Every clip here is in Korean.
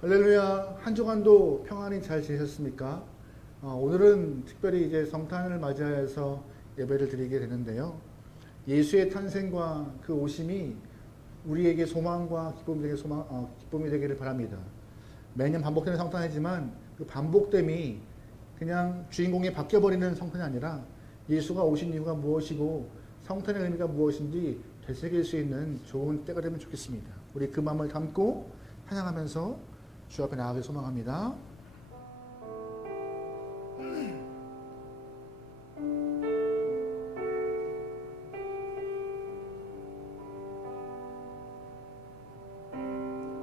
할렐루야. 한 주간도 평안히 잘 지내셨습니까? 오늘은 특별히 이제 성탄을 맞이하여서 예배를 드리게 되는데요. 예수의 탄생과 그 오심이 우리에게 소망과 기쁨이 되기를 바랍니다. 매년 반복되는 성탄이지만 그 반복됨이 그냥 주인공이 바뀌어버리는 성탄이 아니라 예수가 오신 이유가 무엇이고 성탄의 의미가 무엇인지 되새길 수 있는 좋은 때가 되면 좋겠습니다. 우리 그 마음을 담고 찬양하면서 주 앞에 나아가길 소망합니다.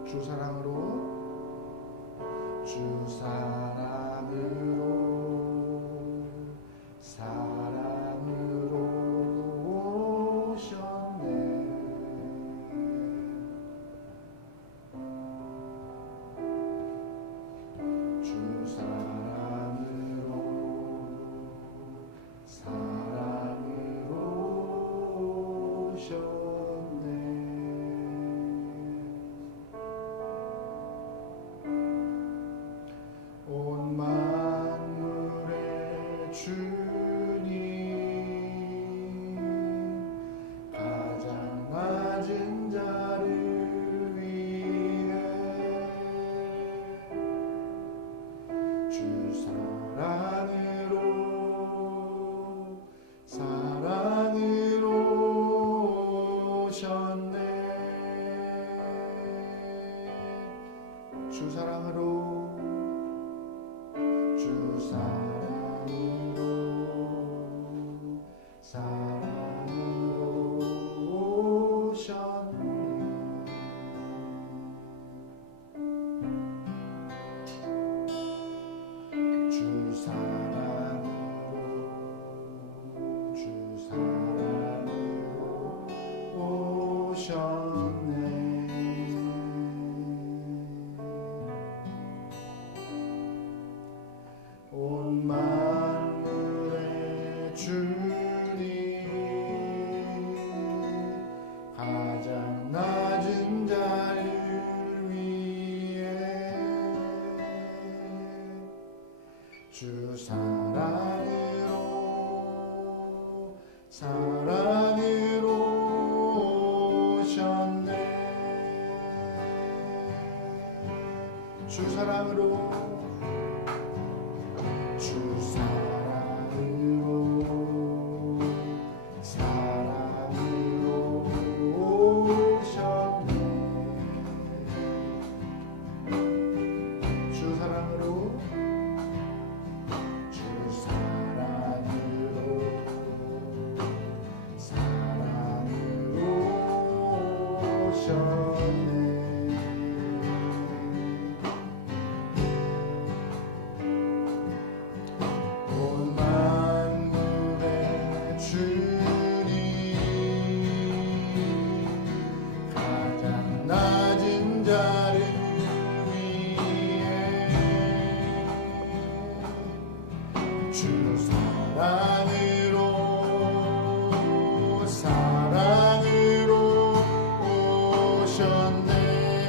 주 사랑으로 오셨네. 주 사랑으로 오셨네. 온 만물의 주님, 가장 낮은 자를 위해 주 사랑으로 오셨네. 주 사랑으로 오셨네. 주 사랑으로 오셨네. 온 만물의 주님, 가장 낮은 자를 위해 주 사랑으로 오셨네. 주 사랑으로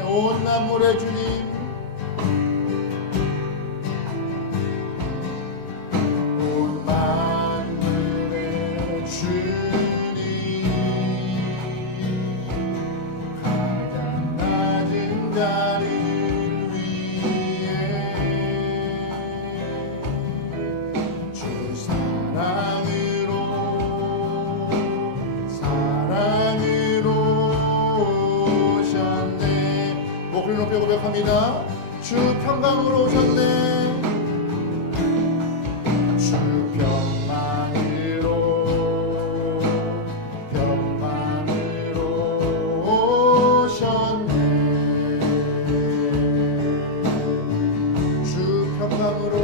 온 만물의 주님, 온 만물의 주님, 가장 낮은 자를 위해 주 사랑으로 오셨네. 목을 높여 고백합니다. 주 평강으로 오셨네. 주 평강으로 오셨네. 주 평강으로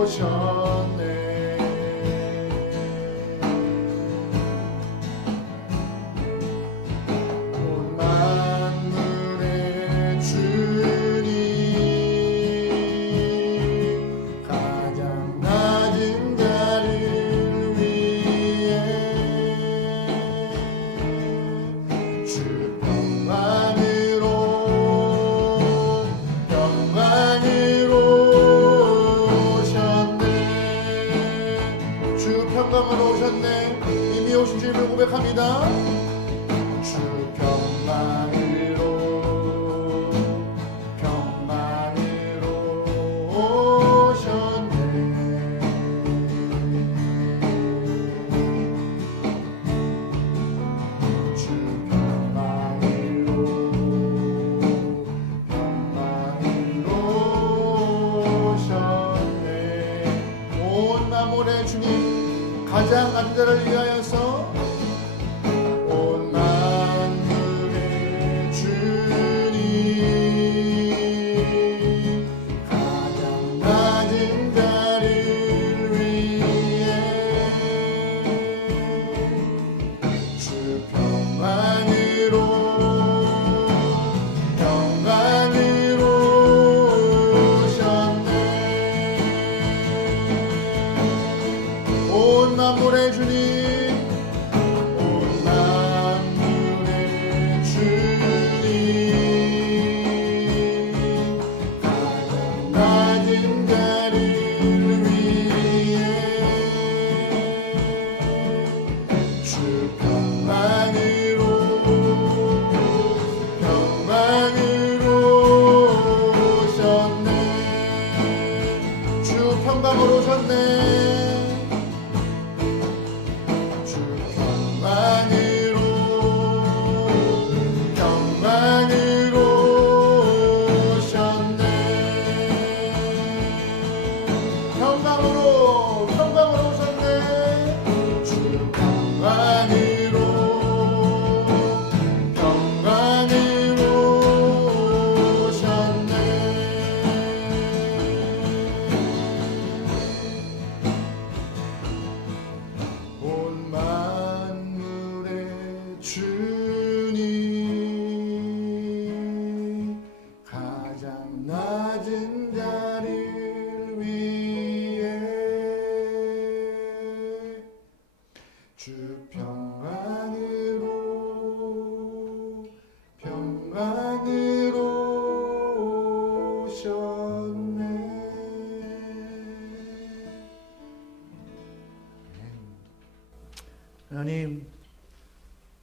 오셨네. 가장 낮은 자를 위하여서 온 만물의 주님 가장 낮은 자를 위해 주 평안으로 온 만물의 주님 온 만물의 주님 가장 낮은 자를 위해 주 평안으로 오셨네. 주 평강으로 오셨네. 주님 가장 낮은 자를 위해 주 평안으로 오셨네. 하나님,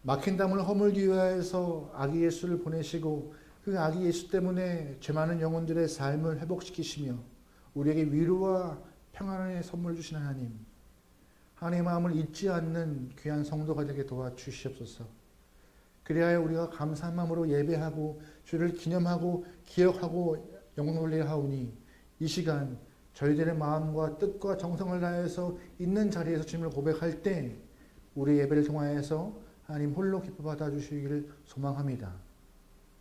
막힌 담을 허물기 위하여서 아기 예수를 보내시고 그 아기 예수 때문에 죄 많은 영혼들의 삶을 회복시키시며 우리에게 위로와 평안의 선물 주신 하나님, 하나님의 마음을 잊지 않는 귀한 성도가 되게 도와주시옵소서. 그리하여 우리가 감사한 마음으로 예배하고 주를 기념하고 기억하고 영광 올리려 하오니 이 시간 저희들의 마음과 뜻과 정성을 다해서 있는 자리에서 주님을 고백할 때 우리 예배를 통하여서 하나님 홀로 기뻐 받아주시기를 소망합니다.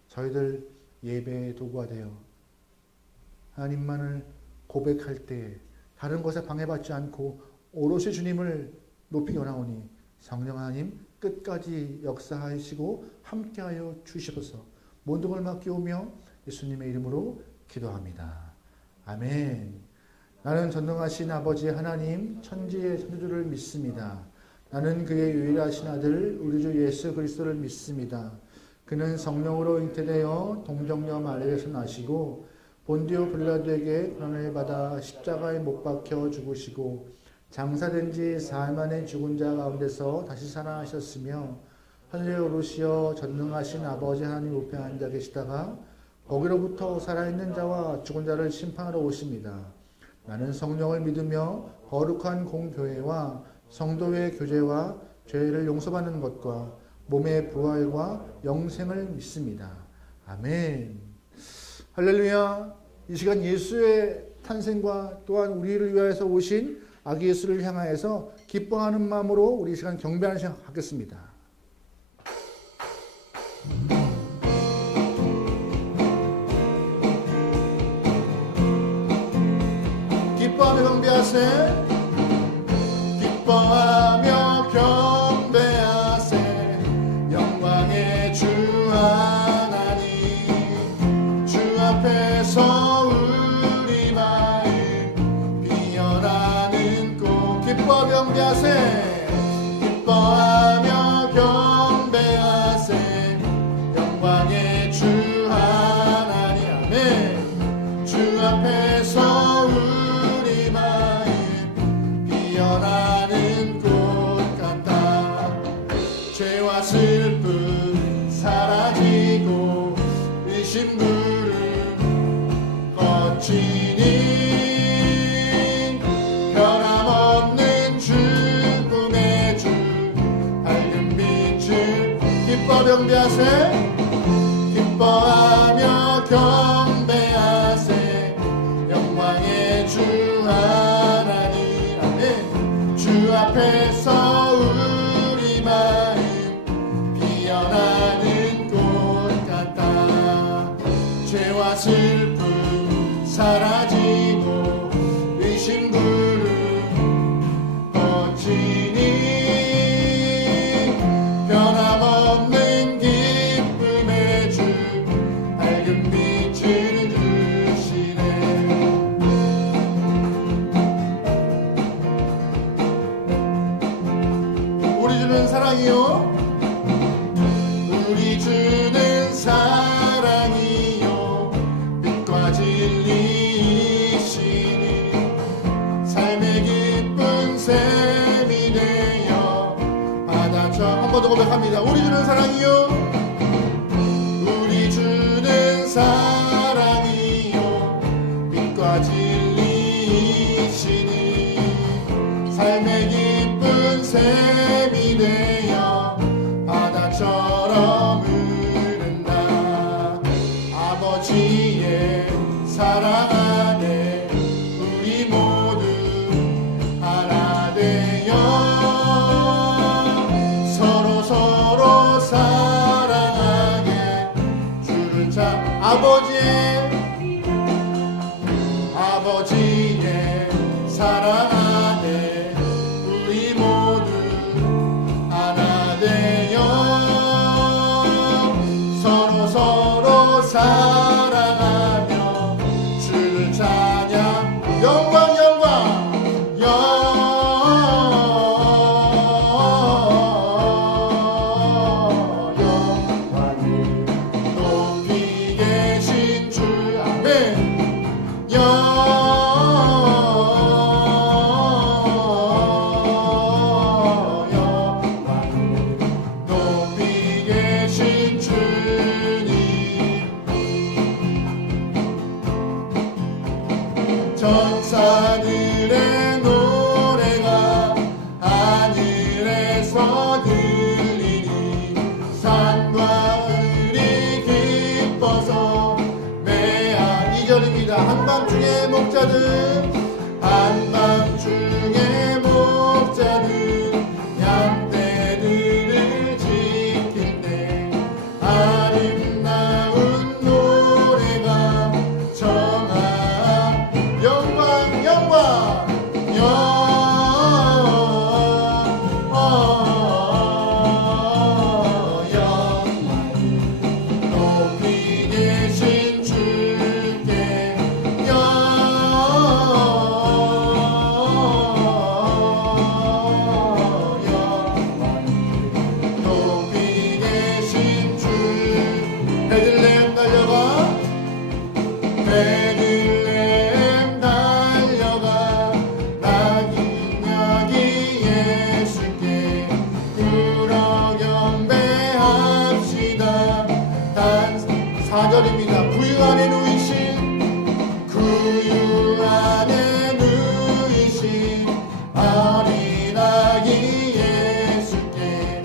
저희들 예배의 도구가 되어 하나님만을 고백할 때 다른 것에 방해받지 않고 오롯이 주님을 높이 원하오니 성령 하나님 끝까지 역사하시고 함께하여 주시옵소서. 모든 걸 맡기오며 예수님의 이름으로 기도합니다. 아멘. 나는 전능하신 아버지 하나님 천지의 창조주를 믿습니다. 나는 그의 유일하신 아들 우리 주 예수 그리스도를 믿습니다. 그는 성령으로 잉태되어 동정녀 마리아에서 나시고 본디오 빌라도에게 고난을 받아 십자가에 못 박혀 죽으시고 장사된 지 사흘 만에 죽은 자 가운데서 다시 살아나셨으며 하늘에 오르시어 전능하신 아버지 하나님 우편에 앉아 계시다가 거기로부터 살아있는 자와 죽은 자를 심판하러 오십니다. 나는 성령을 믿으며 거룩한 공교회와 성도의 교제와 죄를 용서받는 것과 몸의 부활과 영생을 믿습니다. 아멘. 할렐루야. 이 시간 예수의 탄생과 또한 우리를 위하여서 오신 아기 예수를 향하여서 기뻐하는 마음으로 우리 이 시간 경배하는 시간 갖겠습니다. 기뻐하며 경배하세. 기뻐하며 경배하세. 영광의 주 하나님 주 앞에서 우리 마음 비어나는 꽃. 기뻐하며 경배하세. 기뻐하며 경배하세. 영광의 주 하나님 아멘. 주 앞에서 우리 마음 비어나는 꽃 같다. 죄와 슬픔 사라지고 의심 구름 거치니 변함없는 죽음의 주 밝은 빛을 기뻐 경배하세. 기뻐하며 경배하세. 영광의 주 하나님 아멘. 주 앞에 사라지고 의심부를 거치니 변함없는 기쁨의 주 밝은 빛을 주시네. 우리 주는 사랑이요, 우리 주는 사랑이요 빛과 진리시니 삶의 기쁜 샘이 되어 받아쳐. 한 번 더 고백합니다. 우리 주는 사랑이요, 우리 주는 사랑이요 빛과 진리시니 삶의 기쁜 샘이 되어 바다처럼 흐른다. 아버지의 사랑 안에 우리 모두 하나 되어 서로 서로 사랑하게 주를 찾. 아버지의 사랑 안에 우리 모두 하나 되어 서로 서로 사랑하며 주를 찬양. 영광 영광 영광을 높이 계신 주. 아멘. 높이 계신 주님. 천사들의 노래가 하늘에서 들리니 산과 을이 기뻐서 매한. 2절입니다. 한밤중에 목자들, 한밤중에 목자들 양떼들을 지킨대. 아름다운 노래가 정한 영광 영광 영광 높이 계신 주께 높이 계신 주. 베들레헴 달려가, 베들레헴 달려가 낙인 여기 예수께 그러 경배합시다. 단 4절입니다. 구유 안에 누이신, 구유 안에 누이신 어린 아기 예수께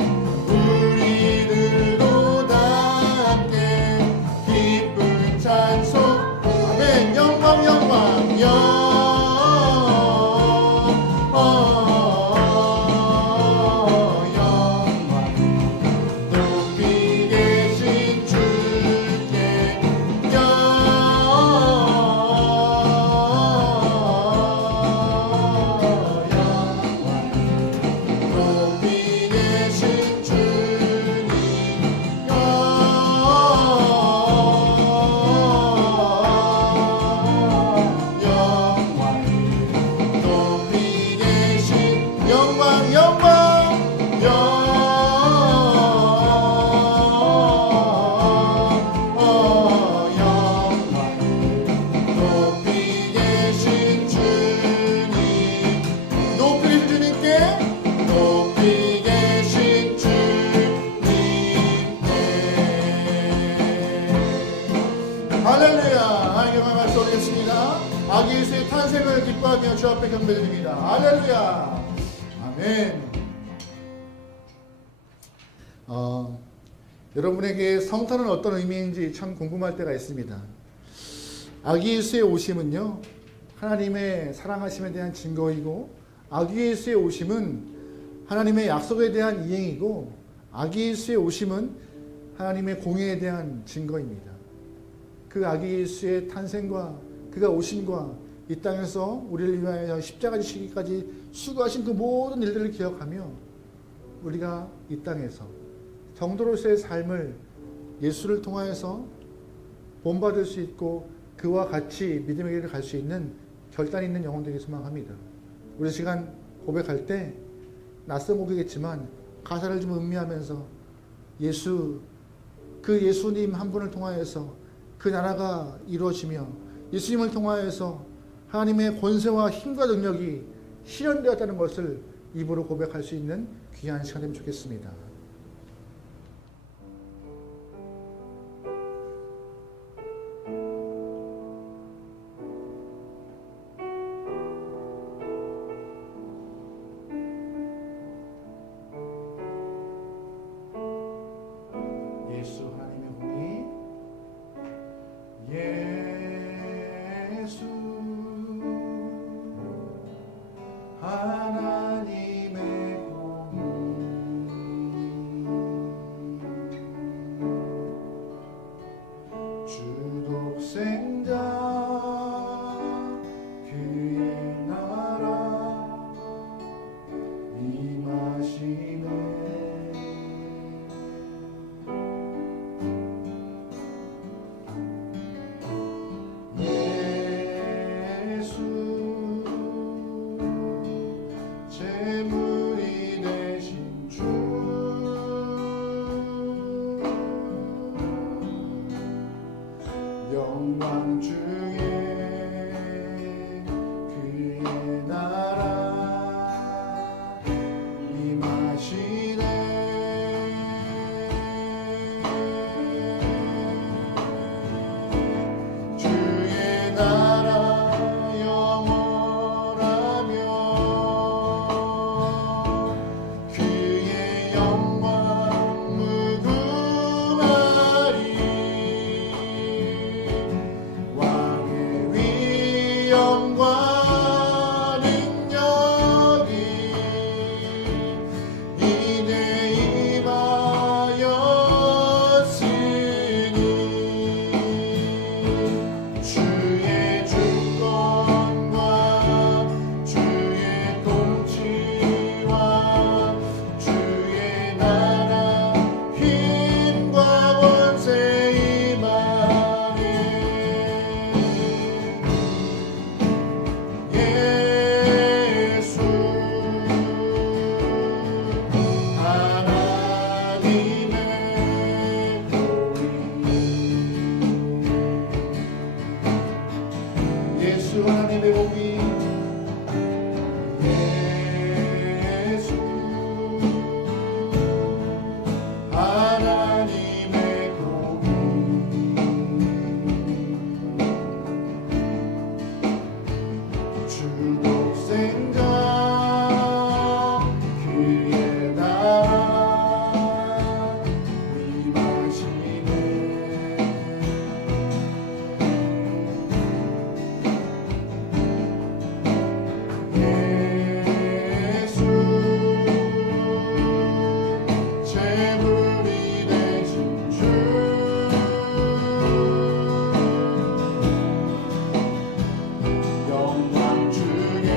우리들도 다 함께 기쁜 찬송. 아멘. 영광 영광 영광 높이 계신 주께 높이 계신 주님. 영광 높이 계신 영광 영광 영광 높이 계신 주님. 높이 계신 주님께, 높이 계신 주님께. 할렐루야. 하나님께 말씀 올리겠습니다. 아기 예수의 탄생을 기뻐하며 주 앞에 경배드립니다. 할렐루야. 아멘. 여러분에게 성탄은 어떤 의미인지 참 궁금할 때가 있습니다. 아기 예수의 오심은요, 하나님의 사랑하심에 대한 증거이고, 아기 예수의 오심은 하나님의 약속에 대한 이행이고, 아기 예수의 오심은 하나님의 공의에 대한 증거입니다. 그 아기 예수의 탄생과 그가 오심과 이 땅에서 우리를 위하여 십자가 지시기까지 수고하신 그 모든 일들을 기억하며 우리가 이 땅에서 성도로서의 삶을 예수를 통하여서 본받을 수 있고 그와 같이 믿음의 길을 갈 수 있는 결단 있는 영혼 되길 소망합니다. 우리 시간 고백할 때 낯선 곡이겠지만 가사를 좀 음미하면서 그 예수님 한 분을 통하여서 그 나라가 이루어지며 예수님을 통하여서 하나님의 권세와 힘과 능력이 실현되었다는 것을 입으로 고백할 수 있는 귀한 시간 되면 좋겠습니다. 예수 하나님의 공이 예수 하나님의 공이 주독생자 그의 나라 임하시네 영광 중에 그의 나라 임하시네 주의 나라 영원하며 그의 영광 무궁하리 영광 능력이 이내 임하였으니 주의 주권과 주의 통치와 주의 나라 힘과 권세 임하네 예수 하나님의 공의 예수 하나님의 공의 예수 하나님의 공의 주독생자 그의 나라 임하시네 예수 제물이 되신 주 영광 중에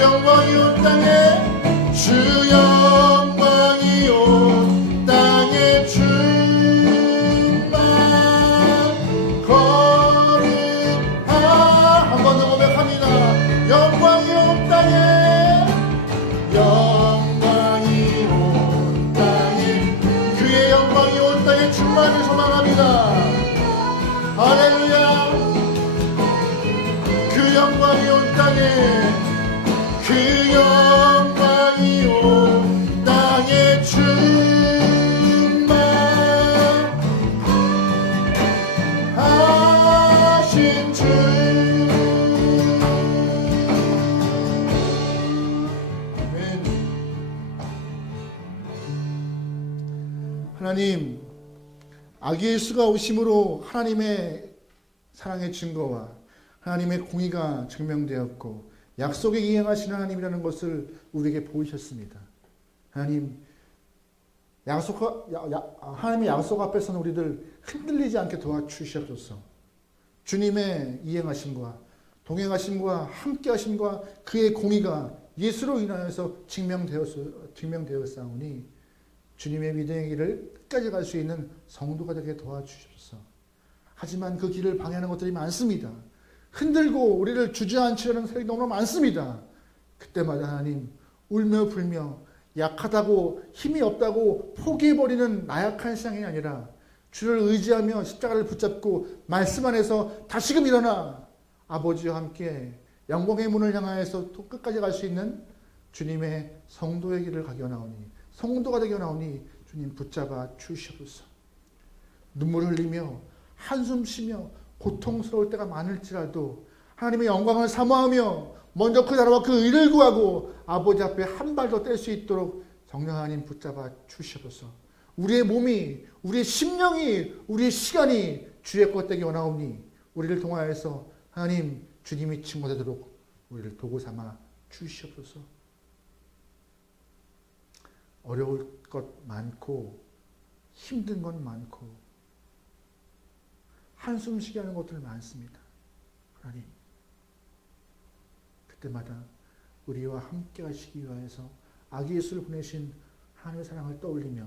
영광이 온 땅에 주 영광이 온 땅에 주만 거룩하 한 번 더 고백합니다. 영광이 온 땅에 영광이 온 땅에 그의 영광이 온 땅에 주만을 소망합니다. 할렐루야. 그 영광이 온 땅에 그 영광이 온 땅에 충만하신 주 아멘. 하나님, 아기 예수가 오심으로 하나님의 사랑의 증거와 하나님의 공의가 증명되었고 약속에 이행하시는 하나님이라는 것을 우리에게 보이셨습니다. 하나님, 하나님의 약속 앞에서는 우리들 흔들리지 않게 도와주시옵소서. 주님의 이행하심과 동행하심과 함께하심과 그의 공의가 예수로 인하여서 증명되었사오니 주님의 믿음의 길을 끝까지 갈 수 있는 성도가 되게 도와주시옵소서. 하지만 그 길을 방해하는 것들이 많습니다. 흔들고 우리를 주저앉히려는 세력이 너무 많습니다. 그때마다 하나님 울며 불며 약하다고 힘이 없다고 포기해버리는 나약한 신앙이 아니라 주를 의지하며 십자가를 붙잡고 말씀 안에서 다시금 일어나 아버지와 함께 영광의 문을 향하여서 또 끝까지 갈 수 있는 주님의 성도의 길을 가게 하나오니 성도가 되게 하나오니 주님 붙잡아 주시옵소서. 눈물 흘리며 한숨 쉬며 고통스러울 때가 많을지라도 하나님의 영광을 사모하며 먼저 그 나라와 그 의를 구하고 아버지 앞에 한 발 더 뗄 수 있도록 성령 하나님 붙잡아 주시옵소서. 우리의 몸이, 우리의 심령이, 우리의 시간이 주의 것 되기 원하오니 우리를 통하여서 하나님 주님이 증거되도록 우리를 도구 삼아 주시옵소서. 어려울 것 많고 힘든 건 많고 한숨 쉬게 하는 것들 많습니다. 하나님, 그때마다 우리와 함께 하시기 위하여서 아기 예수를 보내신 하나님의 사랑을 떠올리며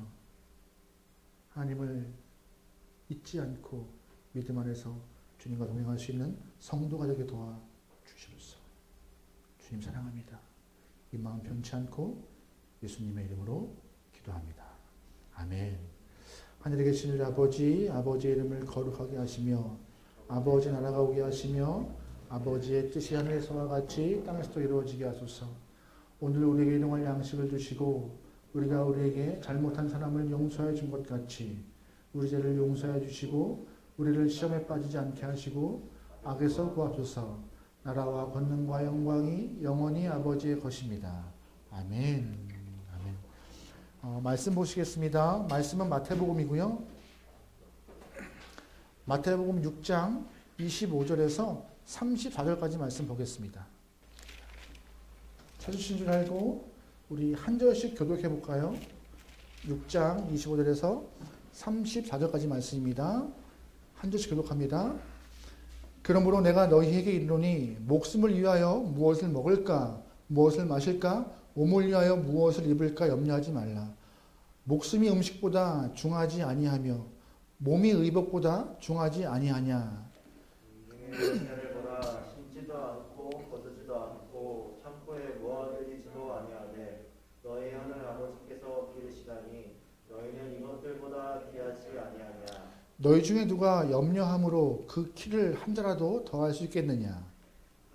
하나님을 잊지 않고 믿음 안에서 주님과 동행할 수 있는 성도가 되게 도와주시옵소서. 주님 사랑합니다. 이 마음 변치 않고 예수님의 이름으로 기도합니다. 아멘. 하늘에 계신 우리 아버지, 아버지의 이름을 거룩하게 하시며 아버지 나라가 오게 하시며 아버지의 뜻이 하늘에서와 같이 땅에서도 이루어지게 하소서. 오늘 우리에게 일용할 양식을 주시고 우리가 우리에게 잘못한 사람을 용서해 준 것 같이 우리 죄를 용서해 주시고 우리를 시험에 빠지지 않게 하시고 악에서 구하소서. 나라와 권능과 영광이 영원히 아버지의 것입니다. 아멘. 말씀 보시겠습니다. 말씀은 마태복음이고요. 마태복음 6장 25절에서 34절까지 말씀 보겠습니다. 찾으신 줄 알고 우리 한 절씩 교독해 볼까요? 6장 25절에서 34절까지 말씀입니다. 한 절씩 교독합니다. 그러므로 내가 너희에게 이르노니 목숨을 위하여 무엇을 먹을까 무엇을 마실까 몸을 위하여 무엇을 입을까 염려하지 말라. 목숨이 음식보다 중하지 아니하며 몸이 의복보다 중하지 아니하냐. 인생을 보라 심지도 않고 거두지도 않고 창고에 모아두지도 아니하되 너희 하늘 아버지께서 기르시다니 너희는 이것들보다 귀하지 아니하냐. 너희 중에 누가 염려함으로 그 키를 한 자라도 더할 수 있겠느냐.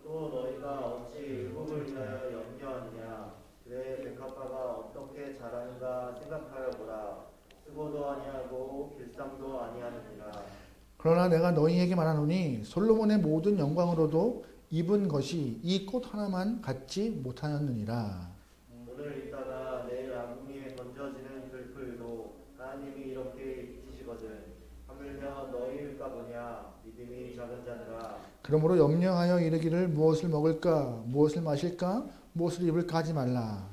또 너희가 어찌 의복을 위하여 염려하느냐. 그의 백합화가 어떻게 자라는가 생각하여 보라. 쓰고도 아니하고 길쌈도 아니하느니라. 그러나 내가 너희에게 말하노니 솔로몬의 모든 영광으로도 입은 것이 이 꽃 하나만 갖지 못하였느니라. 오늘 있다가 내일 아궁이에 던져지는 들풀도 하나님이 이렇게 입히시거든. 하물며 너희일까 보냐. 믿음이 작은 자들아. 그러므로 염려하여 이르기를 무엇을 먹을까 무엇을 마실까 무엇을 입을까 하지 말라.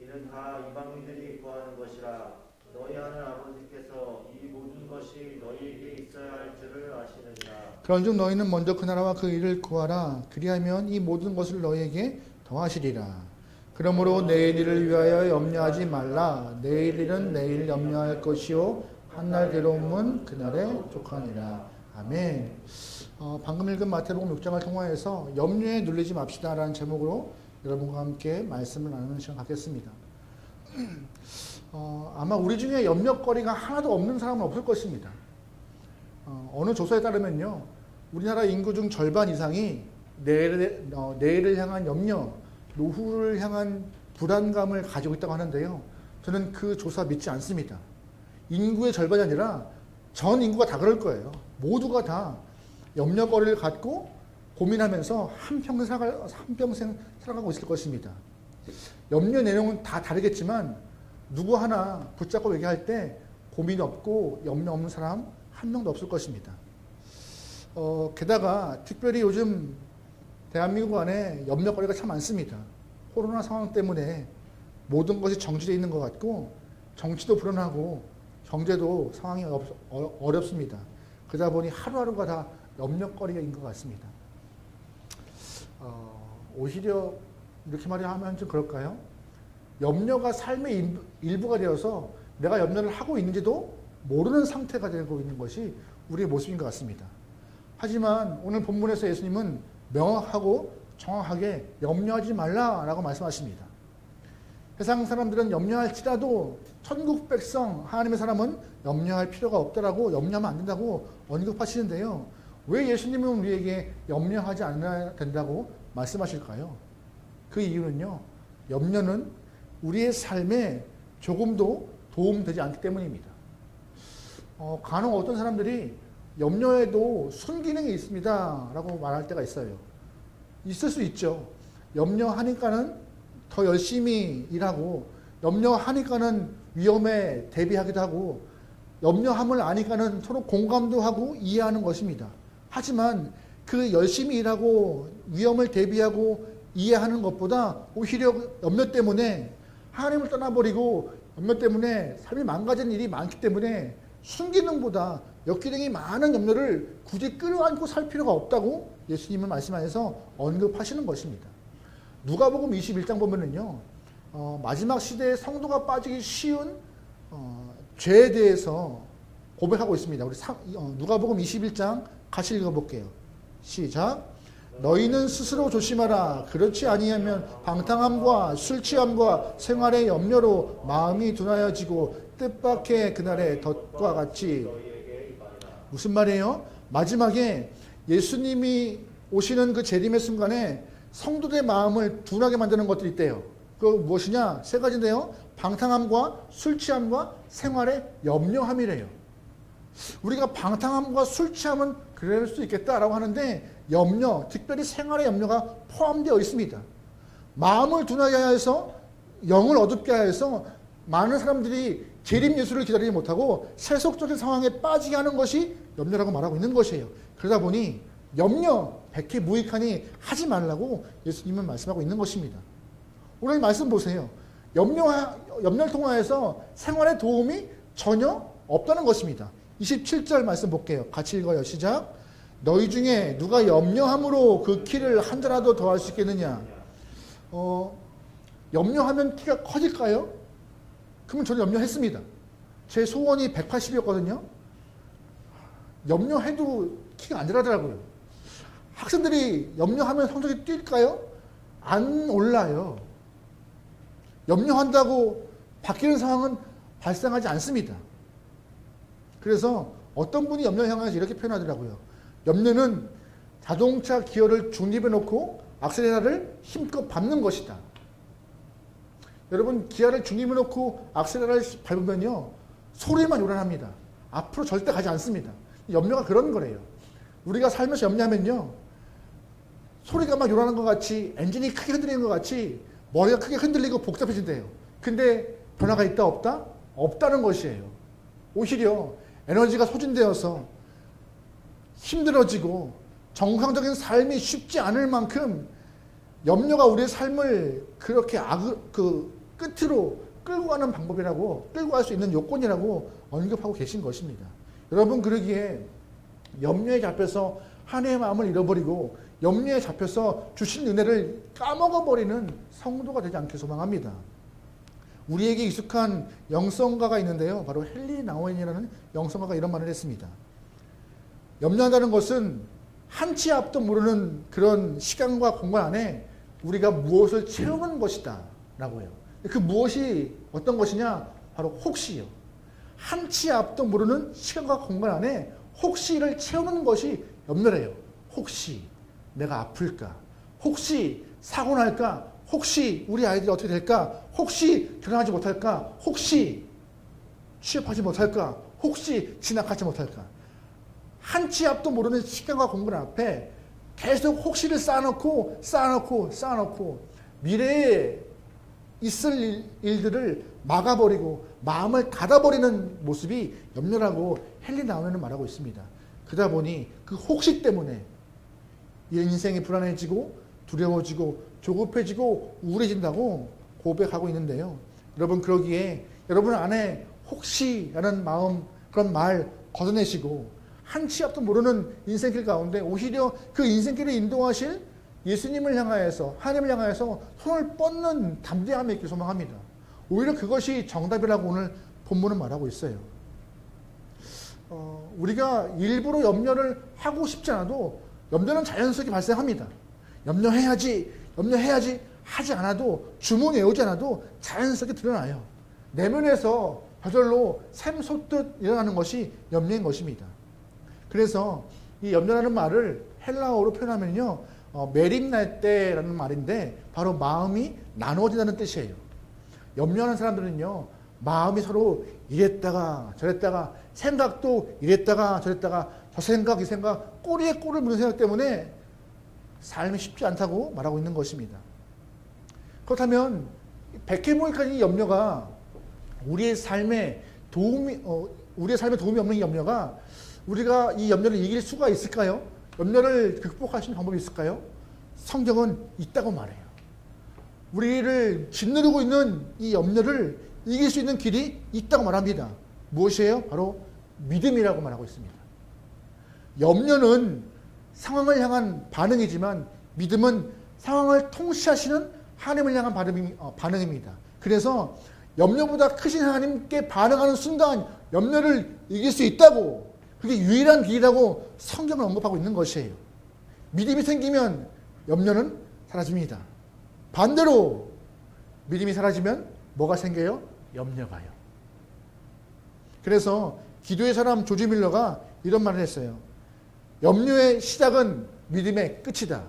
이는 다 이방인들이 구하는 것이라. 너희 하늘 아버지께서 이 모든 것이 너희에게 있어야 할 줄을 아시느니라. 그런즉 너희는 먼저 그 나라와 그 일을 구하라. 그리하면 이 모든 것을 너희에게 더하시리라. 그러므로 내일 일을 위하여 염려하지 말라. 내일 일은 내일 염려할 것이요 한날 괴로움은 그날에 족하니라. 아멘. 방금 읽은 마태복음 6장을 통하여서 염려에 눌리지 맙시다라는 제목으로 여러분과 함께 말씀을 나누는 시간 갖겠습니다. 아마 우리 중에 염려거리가 하나도 없는 사람은 없을 것입니다. 어느 조사에 따르면요, 우리나라 인구 중 절반 이상이 내일을 향한 염려, 노후를 향한 불안감을 가지고 있다고 하는데요. 저는 그 조사 믿지 않습니다. 인구의 절반이 아니라 전 인구가 다 그럴 거예요. 모두가 다 염려거리를 갖고 고민하면서 한평생 살아가고 있을 것입니다. 염려 내용은 다 다르겠지만 누구 하나 붙잡고 얘기할 때 고민 없고 염려 없는 사람 한 명도 없을 것입니다. 게다가 특별히 요즘 대한민국 안에 염려거리가 참 많습니다. 코로나 상황 때문에 모든 것이 정지되어 있는 것 같고 정치도 불안하고 경제도 상황이 어렵습니다. 그러다 보니 하루하루가 다 염려거리인 것 같습니다. 오히려 이렇게 말하면 좀 그럴까요? 염려가 삶의 일부가 되어서 내가 염려를 하고 있는지도 모르는 상태가 되고 있는 것이 우리의 모습인 것 같습니다. 하지만 오늘 본문에서 예수님은 명확하고 정확하게 염려하지 말라라고 말씀하십니다. 세상 사람들은 염려할지라도 천국 백성 하나님의 사람은 염려할 필요가 없다라고, 염려하면 안 된다고 언급하시는데요. 왜 예수님은 우리에게 염려하지 않아야 된다고 말씀하실까요? 그 이유는요, 염려는 우리의 삶에 조금도 도움되지 않기 때문입니다. 간혹 어떤 사람들이 염려에도 순기능이 있습니다 라고 말할 때가 있어요. 있을 수 있죠. 염려하니까는 더 열심히 일하고, 염려하니까는 위험에 대비하기도 하고, 염려함을 아니까는 서로 공감도 하고 이해하는 것입니다. 하지만 그 열심히 일하고 위험을 대비하고 이해하는 것보다 오히려 염려 때문에 하나님을 떠나버리고 염려 때문에 삶이 망가지는 일이 많기 때문에 순기능보다 역기능이 많은 염려를 굳이 끌어안고 살 필요가 없다고 예수님은 말씀하셔서 언급하시는 것입니다. 누가복음 21장 보면은요, 마지막 시대에 성도가 빠지기 쉬운 죄에 대해서 고백하고 있습니다. 우리 누가복음 21장 같이 읽어볼게요. 시작. 너희는 스스로 조심하라. 그렇지 아니하면 방탕함과 술 취함과 생활의 염려로 마음이 둔하여지고 뜻밖의 그날의 덫과 같이. 무슨 말이에요? 마지막에 예수님이 오시는 그 재림의 순간에 성도들의 마음을 둔하게 만드는 것들이 있대요. 그 무엇이냐? 세 가지인데요. 방탕함과 술 취함과 생활의 염려함이래요. 우리가 방탕함과 술 취함은 그럴 수 있겠다라고 하는데, 염려, 특별히 생활의 염려가 포함되어 있습니다. 마음을 둔하게 해서 영을 어둡게 해서 많은 사람들이 재림 예수를 기다리지 못하고 세속적인 상황에 빠지게 하는 것이 염려라고 말하고 있는 것이에요. 그러다 보니 염려 백해무익하니 하지 말라고 예수님은 말씀하고 있는 것입니다. 오늘 말씀 보세요. 염려를 통하여서 생활에 도움이 전혀 없다는 것입니다. 27절 말씀 볼게요. 같이 읽어요. 시작. 너희 중에 누가 염려함으로 그 키를 한 자라도 더할 수 있겠느냐? 염려하면 키가 커질까요? 그러면 저는 염려했습니다. 제 소원이 180이었거든요. 염려해도 키가 안 자라더라고요. 학생들이 염려하면 성적이 뛸까요? 안 올라요. 염려한다고 바뀌는 상황은 발생하지 않습니다. 그래서 어떤 분이 염려를 향해서 이렇게 표현하더라고요. 염려는 자동차 기어를 중립에 놓고 악셀레라를 힘껏 밟는 것이다. 여러분, 기아를 중립에 놓고 악셀레라를 밟으면요, 소리만 요란합니다. 앞으로 절대 가지 않습니다. 염려가 그런 거래요. 우리가 살면서 염려하면요, 소리가 막 요란한 것 같이, 엔진이 크게 흔들리는 것 같이 머리가 크게 흔들리고 복잡해진대요. 근데 변화가 있다 없다? 없다는 것이에요. 오히려 에너지가 소진되어서 힘들어지고 정상적인 삶이 쉽지 않을 만큼 염려가 우리의 삶을 그렇게 끝으로 끌고 가는 방법이라고, 끌고 갈 수 있는 요건이라고 언급하고 계신 것입니다. 여러분, 그러기에 염려에 잡혀서 하나님의 마음을 잃어버리고 염려에 잡혀서 주신 은혜를 까먹어버리는 성도가 되지 않길 소망합니다. 우리에게 익숙한 영성가가 있는데요. 바로 헨리 나우엔이라는 영성가가 이런 말을 했습니다. 염려한다는 것은 한치 앞도 모르는 그런 시간과 공간 안에 우리가 무엇을 채우는 것이다 라고 해요. 그 무엇이 어떤 것이냐? 바로 혹시요. 한치 앞도 모르는 시간과 공간 안에 혹시를 채우는 것이 염려래요. 혹시 내가 아플까? 혹시 사고 날까? 혹시 우리 아이들이 어떻게 될까? 혹시 결혼하지 못할까? 혹시 취업하지 못할까? 혹시 진학하지 못할까? 한치 앞도 모르는 시간과 공간 앞에 계속 혹시를 쌓아놓고 미래에 있을 일들을 막아버리고 마음을 닫아버리는 모습이 염려라고 헨리 나우엔은 말하고 있습니다. 그러다 보니 그 혹시 때문에 인생이 불안해지고 두려워지고 조급해지고 우울해진다고 고백하고 있는데요. 여러분 그러기에 여러분 안에 혹시라는 마음 그런 말 걷어내시고 한치 앞도 모르는 인생길 가운데 오히려 그 인생길을 인도하실 예수님을 향하여서 하나님을 향하여서 손을 뻗는 담대함이 있길 소망합니다. 오히려 그것이 정답이라고 오늘 본문은 말하고 있어요. 우리가 일부러 염려를 하고 싶지 않아도 염려는 자연스럽게 발생합니다. 염려해야지 하지 않아도 주문 외우지 않아도 자연스럽게 드러나요. 내면에서 저절로 샘솟듯 일어나는 것이 염려인 것입니다. 그래서 이 염려라는 말을 헬라어로 표현하면요, 메림날때라는 말인데 바로 마음이 나누어진다는 뜻이에요. 염려하는 사람들은요, 마음이 서로 이랬다가 저랬다가 생각도 이랬다가 저랬다가 저 생각 이 생각 꼬리에 꼬리를 무는 생각 때문에 삶이 쉽지 않다고 말하고 있는 것입니다. 그렇다면 백해무익한 이 염려가 우리의 삶에 도움이 없는 이 염려가 우리가 이 염려를 이길 수가 있을까요? 염려를 극복할 수 있는 방법이 있을까요? 성경은 있다고 말해요. 우리를 짓누르고 있는 이 염려를 이길 수 있는 길이 있다고 말합니다. 무엇이에요? 바로 믿음이라고 말하고 있습니다. 염려는 상황을 향한 반응이지만 믿음은 상황을 통치하시는 하나님을 향한 반응입니다. 그래서 염려보다 크신 하나님께 반응하는 순간 염려를 이길 수 있다고, 그게 유일한 길이라고 성경을 언급하고 있는 것이에요. 믿음이 생기면 염려는 사라집니다. 반대로 믿음이 사라지면 뭐가 생겨요? 염려가요. 그래서 기도의 사람 조지 밀러가 이런 말을 했어요. 염려의 시작은 믿음의 끝이다.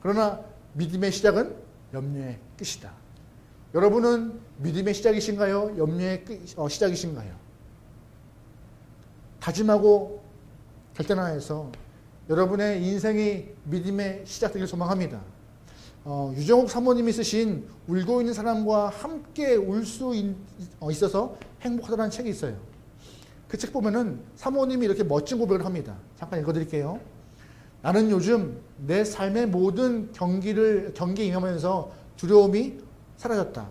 그러나 믿음의 시작은 염려의 끝이다. 여러분은 믿음의 시작이신가요? 염려의 시작이신가요? 다짐하고 결단하여서 여러분의 인생이 믿음의 시작되길 소망합니다. 유정옥 사모님이 쓰신 울고 있는 사람과 함께 울 수 있어서 행복하다는 책이 있어요. 그 책 보면은 사모님이 이렇게 멋진 고백을 합니다. 잠깐 읽어드릴게요. 나는 요즘 내 삶의 모든 경기에 임하면서 두려움이 사라졌다.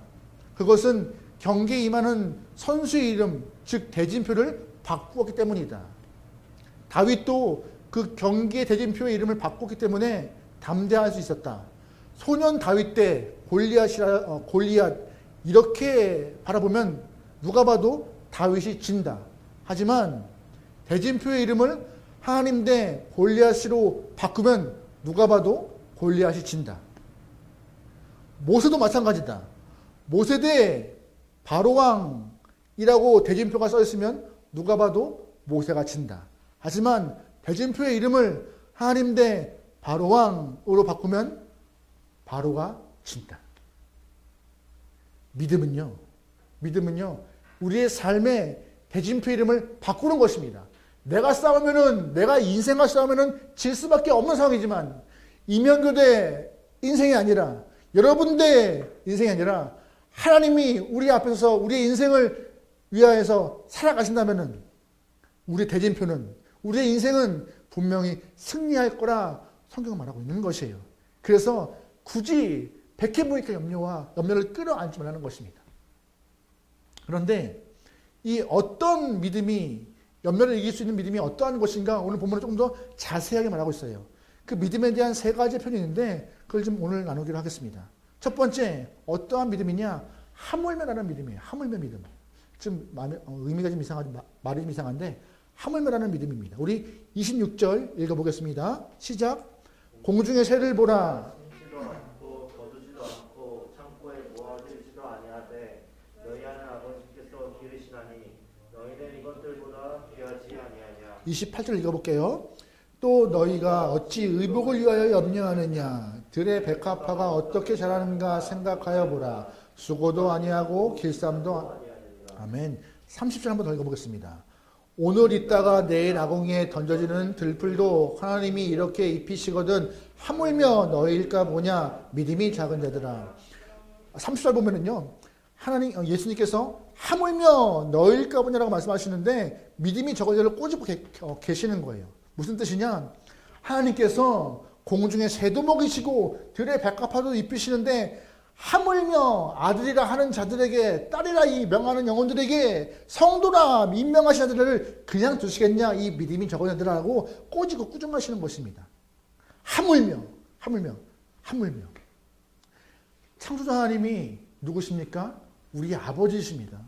그것은 경기에 임하는 선수의 이름, 즉 대진표를 바꾸었기 때문이다. 다윗도 그 경기의 대진표의 이름을 바꿨기 때문에 담대할 수 있었다. 소년 다윗 때 골리앗 이렇게 바라보면 누가 봐도 다윗이 진다. 하지만 대진표의 이름을 하나님 대 골리앗으로 바꾸면 누가 봐도 골리앗이 진다. 모세도 마찬가지다. 모세 대 바로왕이라고 대진표가 써 있으면 누가 봐도 모세가 진다. 하지만 대진표의 이름을 하나님 대 바로왕으로 바꾸면 바로가 진다. 믿음은요, 우리의 삶의 대진표 이름을 바꾸는 것입니다. 내가 인생과 싸우면은 질 수밖에 없는 상황이지만, 이면교대 인생이 아니라, 여러분의 인생이 아니라, 하나님이 우리 앞에 서서 우리의 인생을 위하여서 살아가신다면은, 우리의 대진표는, 우리의 인생은 분명히 승리할 거라 성경은 말하고 있는 것이에요. 그래서 굳이 백해무익한 염려를 끌어안지 말라는 것입니다. 그런데 이 어떤 믿음이 염려를 이길 수 있는 믿음이 어떠한 것인가 오늘 본문은 조금 더 자세하게 말하고 있어요. 그 믿음에 대한 세 가지 표현이 있는데 그걸 좀 오늘 나누기로 하겠습니다. 첫 번째, 어떠한 믿음이냐? 하물며라는 믿음이에요. 하물며 믿음. 좀 의미가 좀 말이 좀 이상한데 하물며라는 믿음입니다. 우리 26절 읽어보겠습니다. 시작. 공중의 새를 보라. 심지도 않고 거두지도 않고 창고에 모아두지도 아니하되 너희 하는 아버지께서 기르시나니 너희는 이것들보다 귀하지 아니하냐. 28절 읽어볼게요. 또 너희가 어찌 의복을 위하여 염려하느냐. 들의 백합화가 어떻게 자라는가 생각하여 보라. 수고도 아니하고 길쌈도 아멘. 30절 한번 더 읽어보겠습니다. 오늘 있다가 내일 아궁이에 던져지는 들풀도 하나님이 이렇게 입히시거든 하물며 너희일까 보냐. 믿음이 작은 자들아. 30절 보면은요, 예수님께서 하물며 너희일까 보냐라고 말씀하시는데 믿음이 적은 자를 꼬집고 계시는 거예요. 무슨 뜻이냐? 하나님께서 공중에 새도 먹이시고 들의 백합화도 입히시는데 하물며 아들이라 하는 자들에게, 딸이라 이 명하는 영혼들에게, 성도라 임명하신 자들을 그냥 두시겠냐? 이 믿음이 적은 자들하고 꼬지고 꾸중하시는 것입니다. 하물며. 창조자 하나님이 누구십니까? 우리 아버지이십니다.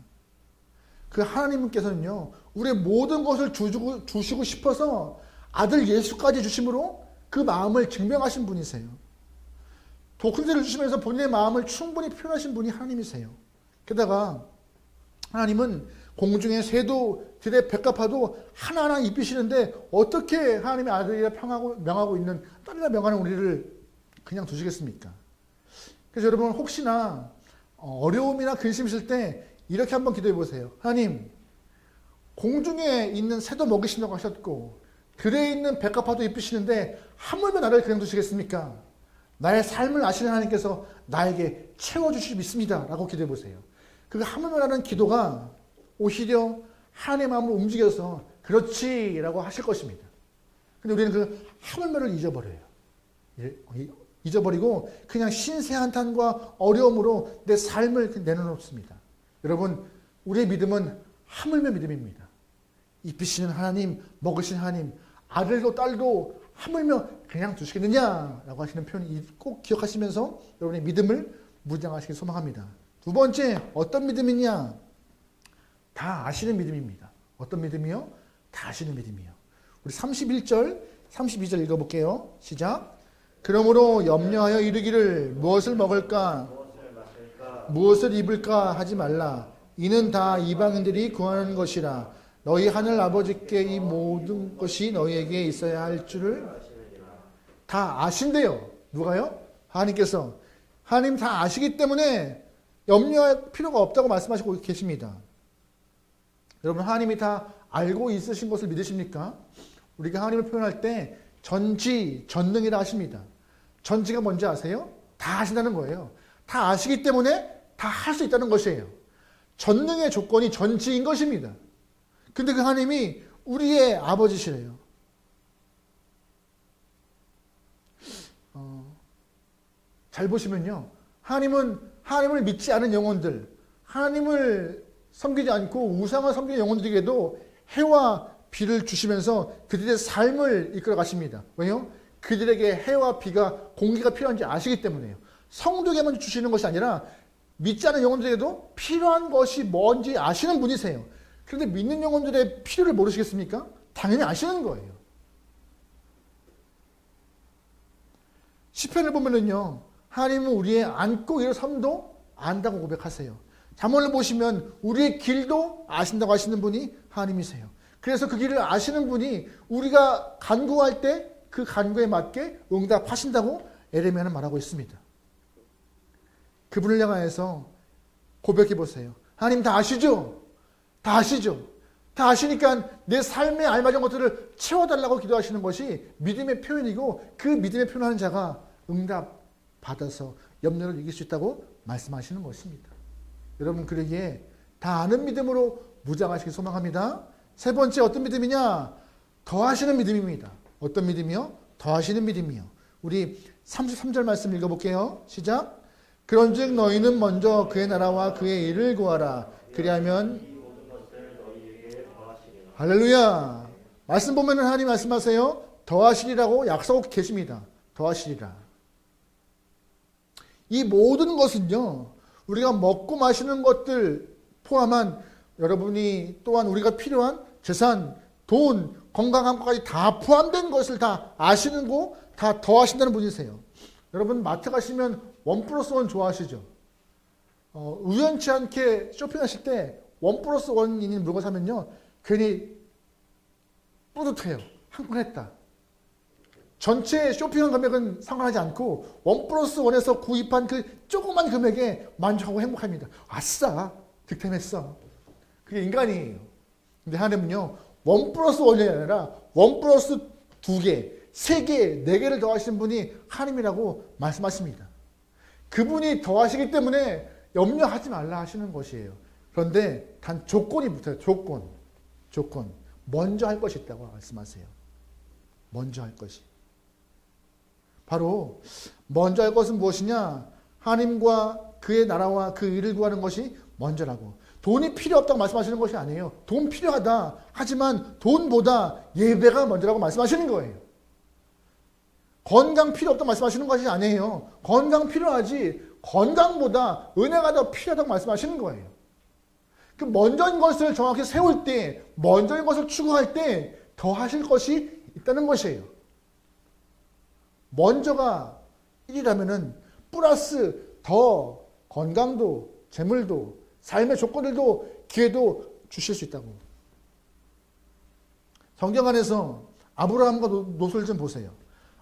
그 하나님께서는요, 우리의 모든 것을 주시고 싶어서 아들 예수까지 주심으로 그 마음을 증명하신 분이세요. 독생자를 주시면서 본인의 마음을 충분히 표현하신 분이 하나님이세요. 게다가 하나님은 공중의 새도 들의 백합화도 하나하나 입히시는데 어떻게 하나님의 아들이라 명하고 있는 딸이라 명하는 우리를 그냥 두시겠습니까? 그래서 여러분 혹시나 어려움이나 근심이 있을 때 이렇게 한번 기도해 보세요. 하나님, 공중에 있는 새도 먹이신다고 하셨고 들에 있는 백합화도 입히시는데 하물며 나를 그냥 두시겠습니까? 나의 삶을 아시는 하나님께서 나에게 채워주실 수 믿습니다. 라고 기도해 보세요. 그 하물며라는 기도가 오히려 하나님의 마음을 움직여서 그렇지 라고 하실 것입니다. 근데 우리는 그 하물며를 잊어버려요. 잊어버리고 그냥 신세 한탄과 어려움으로 내 삶을 내려놓습니다. 여러분, 우리의 믿음은 하물며 믿음입니다. 입히시는 하나님, 먹으시는 하나님, 아들도 딸도 하물며 그냥 두시겠느냐라고 하시는 표현을 꼭 기억하시면서 여러분의 믿음을 무장하시길 소망합니다. 두 번째, 어떤 믿음이냐? 다 아시는 믿음입니다. 어떤 믿음이요? 다 아시는 믿음이요. 우리 31절, 32절 읽어볼게요. 시작. 그러므로 염려하여 이르기를 무엇을 먹을까? 무엇을 입을까? 하지 말라. 이는 다 이방인들이 구하는 것이라. 너희 하늘 아버지께 이 모든 것이 너희에게 있어야 할 줄을 다 아신대요. 누가요? 하나님께서. 하나님 다 아시기 때문에 염려할 필요가 없다고 말씀하시고 계십니다. 여러분, 하나님이 다 알고 있으신 것을 믿으십니까? 우리가 하나님을 표현할 때 전지, 전능이라 하십니다. 전지가 뭔지 아세요? 다 아신다는 거예요. 다 아시기 때문에 다 할 수 있다는 것이에요. 전능의 조건이 전지인 것입니다. 근데 그 하나님이 우리의 아버지시래요. 잘 보시면요. 하나님을 믿지 않은 영혼들, 하나님을 섬기지 않고 우상을 섬기는 영혼들에게도 해와 비를 주시면서 그들의 삶을 이끌어 가십니다. 왜요? 그들에게 해와 비가, 공기가 필요한지 아시기 때문에요. 성도에게만 주시는 것이 아니라 믿지 않은 영혼들에게도 필요한 것이 뭔지 아시는 분이세요. 그런데 믿는 영혼들의 필요를 모르시겠습니까? 당연히 아시는 거예요. 시편을 보면은요, 하나님은 우리의 안고 일을 삶도 안다고 고백하세요. 잠언을 보시면 우리의 길도 아신다고 하시는 분이 하나님이세요. 그래서 그 길을 아시는 분이 우리가 간구할 때 그 간구에 맞게 응답하신다고 에레미야는 말하고 있습니다. 그분을 향하여서 고백해 보세요. 하나님 다 아시죠? 다 아시죠? 다 아시니까 내 삶에 알맞은 것들을 채워달라고 기도하시는 것이 믿음의 표현이고, 그 믿음의 표현하는 자가 응답 받아서 염려를 이길 수 있다고 말씀하시는 것입니다. 여러분, 그러기에 다 아는 믿음으로 무장하시길 소망합니다. 세 번째, 어떤 믿음이냐? 더하시는 믿음입니다. 어떤 믿음이요? 더하시는 믿음이요. 우리 33절 말씀 읽어볼게요. 시작. 그런즉 너희는 먼저 그의 나라와 그의 일을 구하라. 그리하면 할렐루야. 말씀 보면은 하나님 말씀하세요. 더하시리라고 약속하고 계십니다. 더하시리라. 이 모든 것은요, 우리가 먹고 마시는 것들 포함한 여러분이 또한 우리가 필요한 재산, 돈, 건강한 것까지 다 포함된 것을 다 아시는 거 다 더하신다는 분이세요. 여러분 마트 가시면 1+1 좋아하시죠? 우연치 않게 쇼핑하실 때 1+1인 물건 사면요, 괜히 뿌듯해요. 한 건 했다. 전체 쇼핑한 금액은 상관하지 않고 1+1에서 구입한 그 조그만 금액에 만족하고 행복합니다. 아싸, 득템했어. 그게 인간이에요. 근데 하나님은요, 1+1이 아니라 1+2개, 3개, 4개를 더하시는 분이 하나님이라고 말씀하십니다. 그분이 더하시기 때문에 염려하지 말라 하시는 것이에요. 그런데 단 조건이 붙어요. 조건. 먼저 할 것이 있다고 말씀하세요. 먼저 할 것이. 바로 먼저 할 것은 무엇이냐? 하나님과 그의 나라와 그 일을 구하는 것이 먼저라고. 돈이 필요 없다고 말씀하시는 것이 아니에요. 돈 필요하다. 하지만 돈보다 예배가 먼저라고 말씀하시는 거예요. 건강 필요 없다고 말씀하시는 것이 아니에요. 건강 필요하지. 건강보다 은혜가 더 필요하다고 말씀하시는 거예요. 그 먼저인 것을 정확히 세울 때, 먼저인 것을 추구할 때 더 하실 것이 있다는 것이에요. 먼저가 1이라면은 플러스 더 건강도, 재물도, 삶의 조건들도, 기회도 주실 수 있다고. 성경 안에서 아브라함과 롯을 좀 보세요.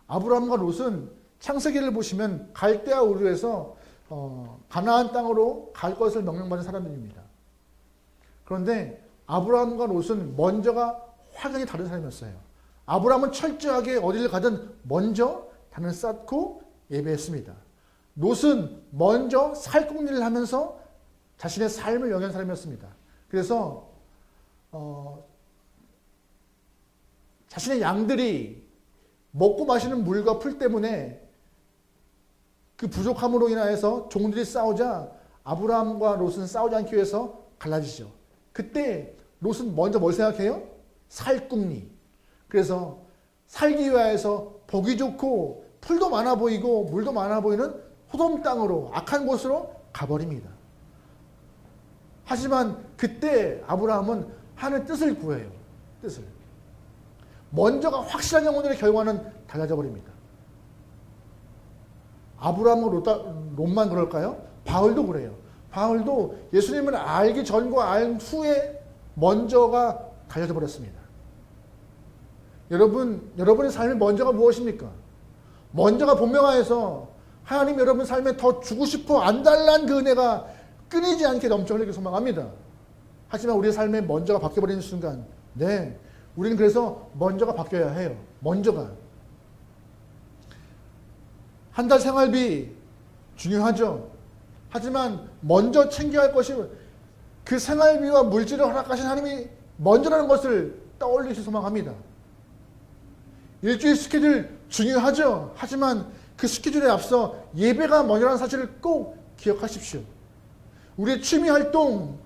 아브라함과 롯은 창세기를 보시면 갈대아 우르에서 가나안 땅으로 갈 것을 명령받은 사람들입니다. 그런데 아브라함과 롯은 먼저가 확연히 다른 사람이었어요. 아브라함은 철저하게 어디를 가든 먼저 단을 쌓고 예배했습니다. 롯은 먼저 살궁리를 하면서 자신의 삶을 영위한 사람이었습니다. 그래서 자신의 양들이 먹고 마시는 물과 풀 때문에 그 부족함으로 인하여서 종들이 싸우자 아브라함과 롯은 싸우지 않기 위해서 갈라지죠. 그때 롯은 먼저 뭘 생각해요? 살궁리. 그래서 살기 위하여서 보기 좋고 풀도 많아 보이고 물도 많아 보이는 소돔 땅으로, 악한 곳으로 가버립니다. 하지만 그때 아브라함은 하나님의 뜻을 구해요. 뜻을. 먼저가 확실한 영혼들의 결과는 달라져 버립니다. 아브라함과 롯만 그럴까요? 바울도 그래요. 바울도 예수님을 알기 전과 알 후에 먼저가 달라져 버렸습니다. 여러분의 삶의 먼저가 무엇입니까? 먼저가 본명하여서 하나님 여러분 삶에 더 주고 싶어 안달난 그 은혜가 끊이지 않게 넘쳐 흘리길 소망합니다. 하지만 우리의 삶에 먼저가 바뀌어버리는 순간, 네, 우리는 그래서 먼저가 바뀌어야 해요. 먼저가. 한 달 생활비 중요하죠. 하지만 먼저 챙겨야 할 것이 그 생활비와 물질을 허락하신 하나님이 먼저라는 것을 떠올리시 소망합니다. 일주일 스케줄 중요하죠. 하지만 그 스케줄에 앞서 예배가 먼저라는 사실을 꼭 기억하십시오. 우리의 취미 활동,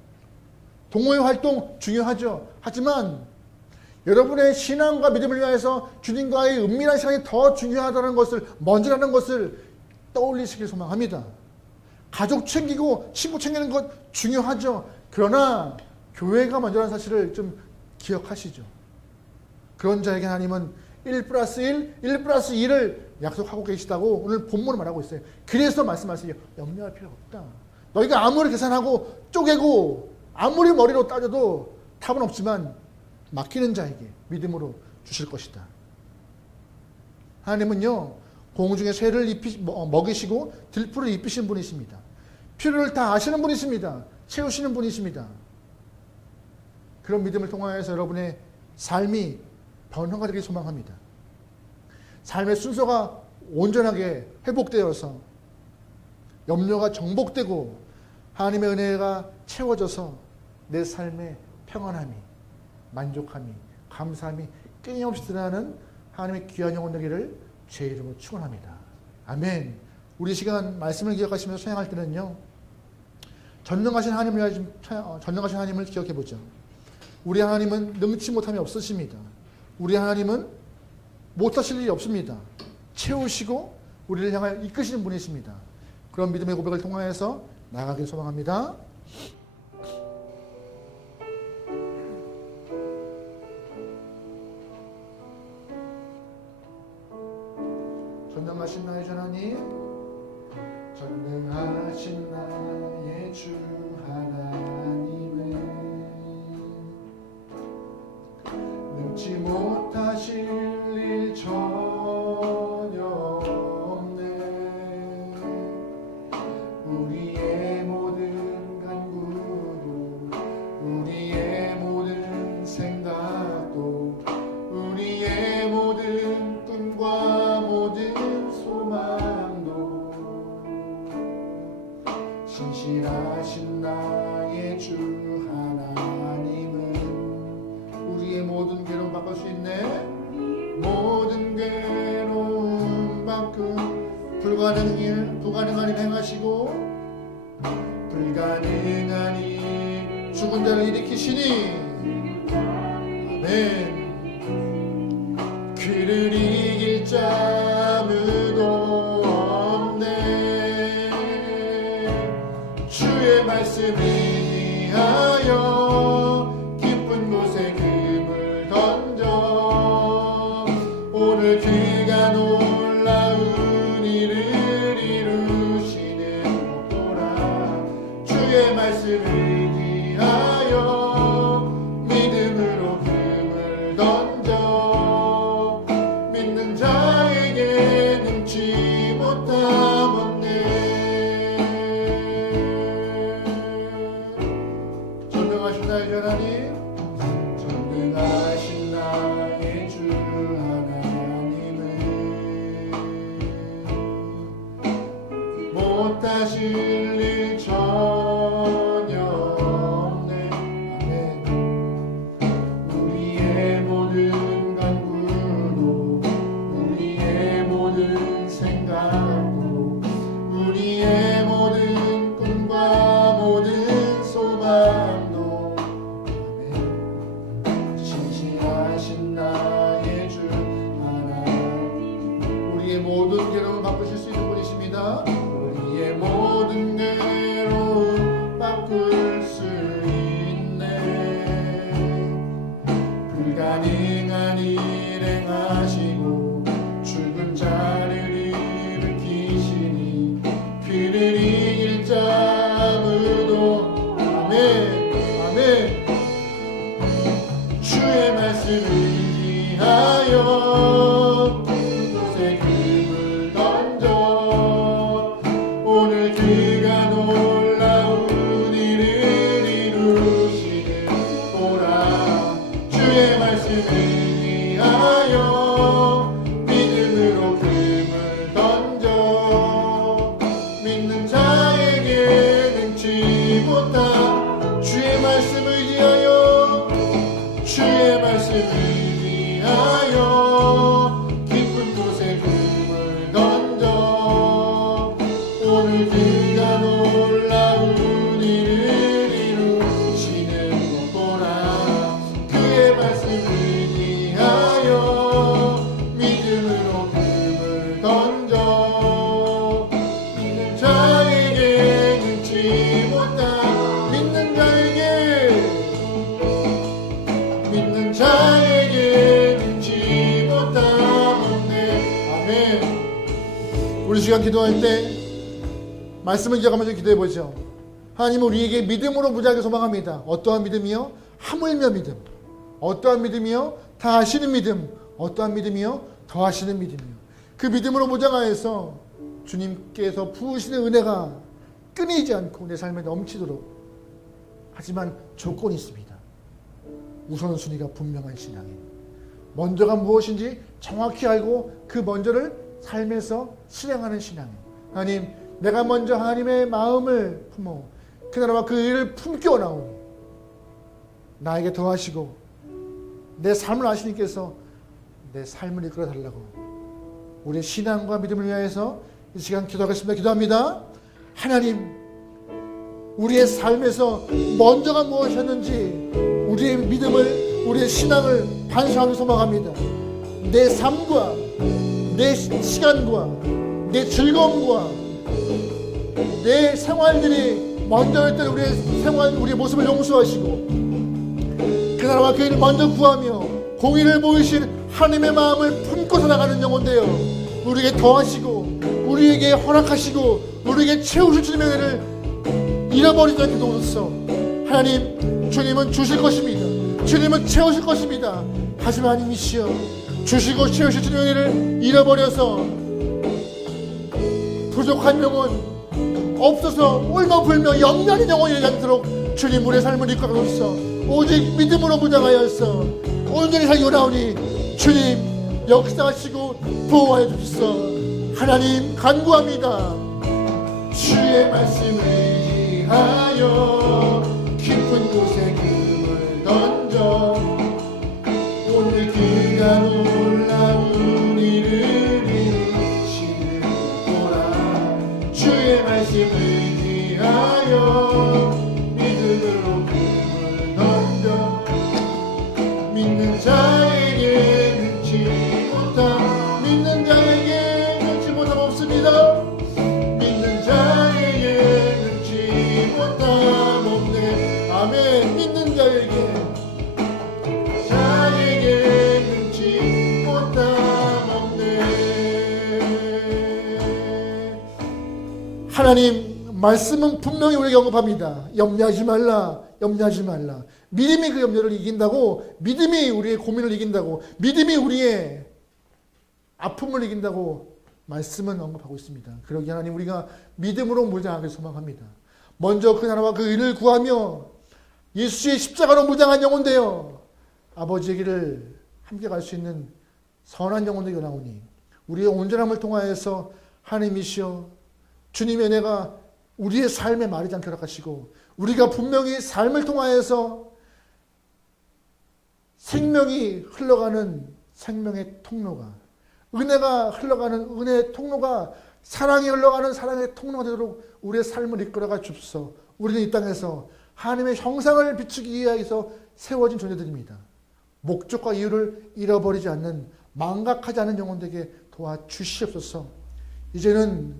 동호회 활동 중요하죠. 하지만 여러분의 신앙과 믿음을 위하여서 주님과의 은밀한 시간이 더 중요하다는 것을, 먼저라는 것을 떠올리시길 소망합니다. 가족 챙기고 친구 챙기는 것 중요하죠. 그러나 교회가 먼저라는 사실을 좀 기억하시죠. 그런 자에게 하나님은 1+1, 1+2를 약속하고 계시다고 오늘 본문을 말하고 있어요. 그래서 말씀하세요. 염려할 필요 없다. 너희가 아무리 계산하고 쪼개고 아무리 머리로 따져도 답은 없지만 맡기는 자에게 믿음으로 주실 것이다. 하나님은요, 공중의 새를 먹이시고 들풀을 입히신 분이십니다. 필요를 다 아시는 분이십니다. 채우시는 분이십니다. 그런 믿음을 통하여서 여러분의 삶이 변화가 되길 소망합니다. 삶의 순서가 온전하게 회복되어서 염려가 정복되고 하나님의 은혜가 채워져서 내 삶의 평안함이, 만족함이, 감사함이 끊임없이 드러나는 하나님의 귀한 영혼 되기를 제 이름으로 축원합니다. 아멘. 우리 시간 말씀을 기억하시면서 찬양할 때는요, 전능하신 하나님을 기억해 보죠. 우리 하나님은 능치 못함이 없으십니다. 우리 하나님은 못하실 일이 없습니다. 채우시고 우리를 향하여 이끄시는 분이십니다. 그런 믿음의 고백을 통하여서 나아가길 소망합니다. 전능하신 나의 주 하나님, 전능하신 나의 주 하나님은 능치 못하실 일 전혀 없네. 우리의 모든 간구도, 우리의 모든 생각도, 우리의 모든 꿈과 모든 소망도 신실하신 나의 주 하나님은 우리의 모든 괴로움 바꿀 수 있네. 모든 괴로움 바꾸 불가능한 일 행하시고 불가능한 일 죽은 자를 일으키시니 아멘. 그를 이길 자 아무도 없네. 주의 말씀을 위하여 깊은 곳에 금을 던져 오늘 그가 놀라운 일을 이루시는 것보라. 주의 말씀을 위하여 믿음으로 금을 던져 믿는 자에게 능치 못함 없네. 전능하신 나의 하나님, 전능하신 나의 주 하나님은 못하실 일 전혀 없네. 아멘. 우리의 모든 간구도, 우리의 모든 생각도, 우리의 모든 꿈과 모든 소망도 아멘. 신실하신 나의 주 하나님, 우리의 모든 괴로움을 바꾸실 수 있는 분이십니다. 우리의 모든 괴로움 바꿀 수 있네. 불가능한 일 행하시고 죽은 자를 일으키시니 그를 이길 자 아무도 아멘. 아멘. 주의 말씀을 위하여 그곳에 금을 던져 오늘 그가 놀라운 일을 이루시는 보라. 주의 말씀을 위하여 믿음으로 금을 던져 믿는 자에게 능치 못함. 주의 말씀을 위하여, 주의 말씀을 위하여 깊은 곳에 금을 던져 오늘 그가 놀라운 일을 이루시는 것 보라. 그의 말씀을 위하여 믿음으로 금을 던져 믿는 자에게 능치 못함. 믿는 자에게 능치 못함 없네. 아멘. 우리 시간 기도할 때 말씀을 기억하면서 기도해보죠. 하나님은 우리에게 믿음으로 무지하게 소망합니다. 어떠한 믿음이요? 하물며 믿음. 어떠한 믿음이요? 다 하시는 믿음. 어떠한 믿음이요? 더 하시는 믿음이요. 그 믿음으로 무장하여서 주님께서 부으시는 은혜가 끊이지 않고 내 삶에 넘치도록. 하지만 조건이 있습니다. 우선순위가 분명한 신앙이에요. 먼저가 무엇인지 정확히 알고 그 먼저를 삶에서 실행하는 신앙이에요. 하나님, 내가 먼저 하나님의 마음을 품어 그 나라와 그 일을 품겨 나오니 나에게 더하시고 내 삶을 아시니께서 내 삶을 이끌어 달라고 우리의 신앙과 믿음을 위하여서 이 시간 기도하겠습니다. 기도합니다. 하나님, 우리의 삶에서 먼저가 무엇이었는지 우리 우리의 믿음을, 우리의 신앙을 반성하기 소망합니다. 내 삶과 내 시간과 내 즐거움과 내 생활들이 먼저였던 우리의 생활, 우리의 모습을 용서하시고 그 나라와 그 일을 먼저 구하며 공의를 보이신 하나님의 마음을 품고 살아가는 영혼 되어 우리에게 더하시고 우리에게 허락하시고 우리에게 채우실 주님의 은혜를 잃어버리지 않게 도우소서. 하나님, 주님은 주실 것입니다. 주님은 채우실 것입니다. 하지만 하나님이시여, 주시고 채우실 주님의 은혜를 잃어버려서 부족한 영혼, 없어서 울며불며 영면인 영혼이 되지 않도록 주님 우리의 삶을 이끌어가소서. 오직 믿음으로 무장하여서 온전히 살기 원하오니 주님 역사하시고 보호하여 주시소. 하나님 간구합니다. 주의 말씀을 의지하여 깊은 곳에 금을 던져 오늘 그가 놀라운 일을 이루시는도다. 주의 말씀을 의지하여 믿음으로 금을 던져 믿는 자에게 능치 못함, 믿는 자에게 능치 못함 없습니다. 믿는 자에게 능치 못함 없네. 아멘. 믿는 자에게 능치 못함 없네. 하나님 말씀은 분명히 우리에게 언급합니다. 염려하지 말라, 염려하지 말라. 믿음이 그 염려를 이긴다고, 믿음이 우리의 고민을 이긴다고, 믿음이 우리의 아픔을 이긴다고 말씀은 언급하고 있습니다. 그러기에 하나님, 우리가 믿음으로 무장하길 소망합니다. 먼저 그 나라와 그 의를 구하며 예수의 십자가로 무장한 영혼 되어 아버지의 길을 함께 갈 수 있는 선한 영혼 되게 나오니 우리의 온전함을 통하여서 하나님이시여 주님의 은혜가 우리의 삶에 마르지 않게 허락하시고 우리가 분명히 삶을 통하여서 생명이 흘러가는 생명의 통로가, 은혜가 흘러가는 은혜의 통로가, 사랑이 흘러가는 사랑의 통로가 되도록 우리의 삶을 이끌어가 줍소. 우리는 이 땅에서 하나님의 형상을 비추기 위해서 세워진 존재들입니다. 목적과 이유를 잃어버리지 않는, 망각하지 않는 영혼 되게 도와주시옵소서. 이제는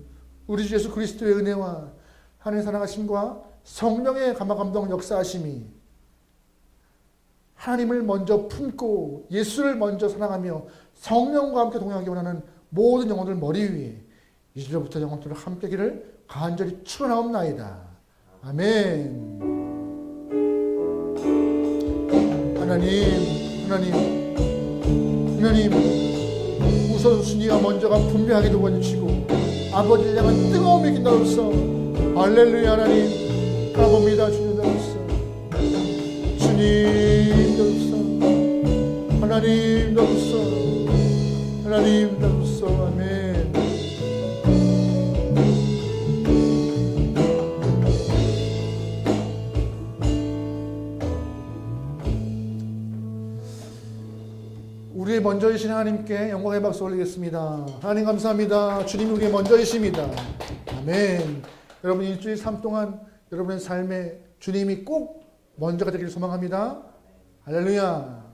우리 주 예수 그리스도의 은혜와 하나님의 사랑하심과 성령의 감화감동 역사하심이 하나님을 먼저 품고 예수를 먼저 사랑하며 성령과 함께 동행하기 원하는 모든 영혼들 머리 위에 이제부터 영혼들을 함께기를 간절히 축원하옵나이다. 아멘. 하나님 우선순위가 먼저가 분명하게 도와주시고 아버지를 향한 뜨거움이 긴다로써 할렐루야. 하나님 가봅니다. 주님 다로써 주님 다로써 하나님 다로써 하나님 다로써 아멘. 우리의 먼저이신 하나님께 영광의 박수 올리겠습니다. 하나님 감사합니다. 주님이 우리의 먼저이십니다. 아멘. 여러분 일주일 삶 동안 여러분의 삶에 주님이 꼭 먼저가 되기를 소망합니다. 할렐루야.